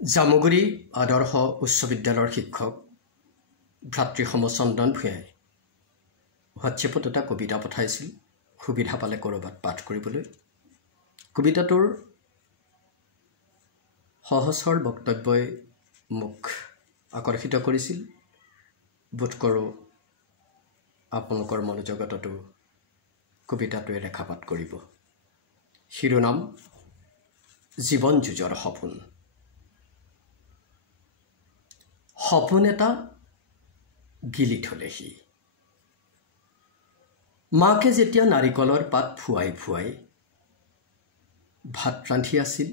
জামুগুৰি আদৰ্শ উচ্চ বিদ্যালয়ৰ শিক্ষক ভাতৃ সমচন্দন ভূঞাই হোৱাটছএপত এটা কবিতা পঠাইছিল। সুবিধা পালে ক'ৰবাত পাঠ কৰিবলৈ। কবিতাটোৰ সহজ সৰল বক্তব্যই মোক আকৰ্ষিত কৰিছিল। বোধ কৰোঁ আপোনালোকৰ মনোজগততো কবিতাটোৱে ৰেখাপাত কৰিব। শিৰোনাম জীৱন যুঁজৰ সপোন। সপোন এটা গিলি থলেহি। মাকে যেতিয়া নাৰিকলৰ পাত ফুৱাই ফুৱাই ভাত ৰান্ধি আছিল,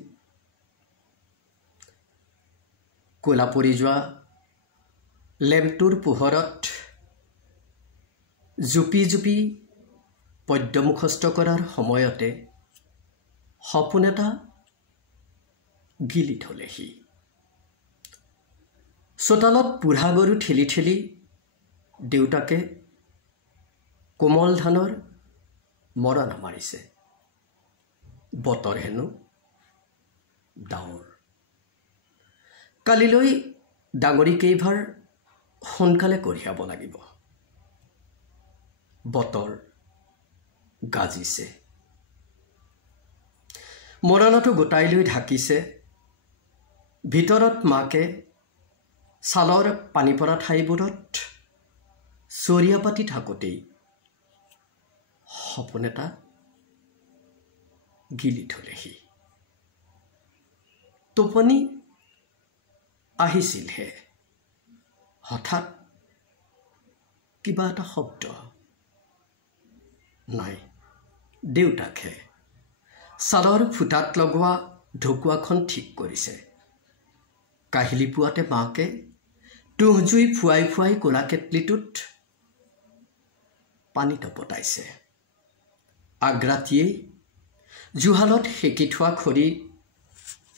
ক'লা পৰি যোৱা লেম্পটোৰ পোহৰত জুপি জুপি পদ্য মুখস্থ কৰাৰ সময়তে সপোন এটা গিলি থলেহি। চোতালত বুঢ়া গৰু ঠেলি ঠেলি দেউতাকে কোমল ধানৰ মৰণা মাৰিছে। বতৰ হেনো ডাৱৰ। কালিলৈ ডাঙৰি কেইভাৰ সোনকালে কঢ়িয়াব লাগিব। বতৰ গাজিছে। মৰণাটো গোটাই লৈ ঢাকিছে। ভিতৰত মাকে ছালৰ পানী পৰা ঠাইবোৰত চৰিয়া পাতি থাকোঁতেই সপোন এটা গিলি থলেহি। টোপনি আহিছিলহে, হঠাৎ কিবা এটা শব্দ। নাই, দেউতাকে ছালৰ ফুটাত লগোৱা ঢকুৱাখন ঠিক কৰিছে। কাহিলি পুৱাতে মাকে তুঁহ জুই ফুৱাই ফুৱাই ক'লা কেটলিটোত পানী টপতাইছে। আগৰাতিয়েই জুহালত সেকি থোৱা খৰি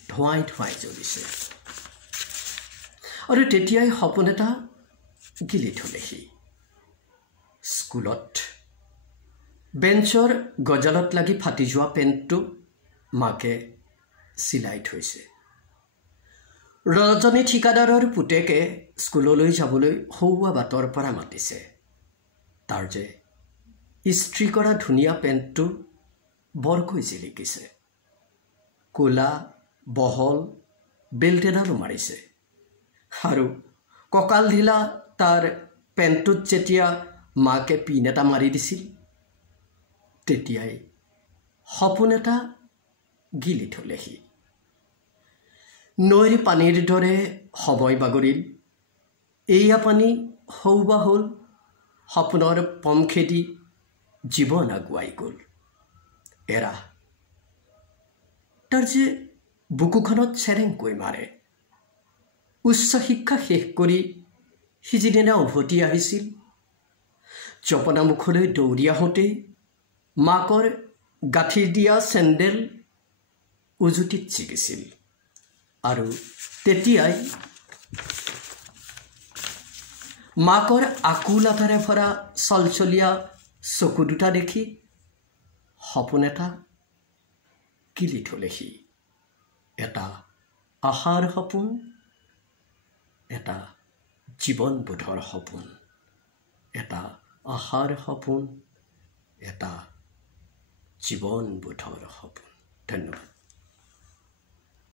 ধোঁৱাই ধোঁৱাই জ্বলিছে। আৰু তেতিয়াই সপোন এটা গিলি থলেহি। স্কুলত বেঞ্চৰ গজালত লাগি ফাটি যোৱা পেণ্টটো মাকে চিলাই থৈছে। ৰজনী ঠিকাদাৰৰ পুতেকে স্কুললৈ যাবলৈ সৌৱা বাটৰ পৰা মাতিছে। তাৰ যে ইস্ত্ৰি কৰা ধুনীয়া পেণ্টটো বৰকৈ জিলিকিছে। ক'লা বহল বেল্ট এডালো মাৰিছে। আৰু কঁকাল ঢিলা তাৰ পেণ্টটোত যেতিয়া মাকে পিন এটা মাৰি দিছিল, তেতিয়াই সপোন এটা গিলি থলেহি। নৈৰ পানীৰ দৰে সময় বাগৰিল। এয়া পানী সৌবা হ'ল। সপোনৰ পম খেদি জীৱন আগুৱাই গ'ল। এৰা তাৰ যে বুকুখনত চেৰেংকৈ মাৰে। উচ্চ শিক্ষা শেষ কৰি সি যিদিনা উভতি আহিছিল, জপনা মুখলৈ দৌৰি আহোঁতেই মাকৰ গাঁঠি দিয়া চেণ্ডেল উজুটিত ছিগিছিল। আৰু তেতিয়াই মাকৰ আকুল আটাৰে ভৰা চলচলীয়া চকু দুটা দেখি সপোন এটা গিলি থলেহি। এটা আশাৰ সপোন, এটা জীৱনবোধৰ সপোন। এটা আশাৰ সপোন, এটা জীৱনবোধৰ সপোন। ধন্যবাদ।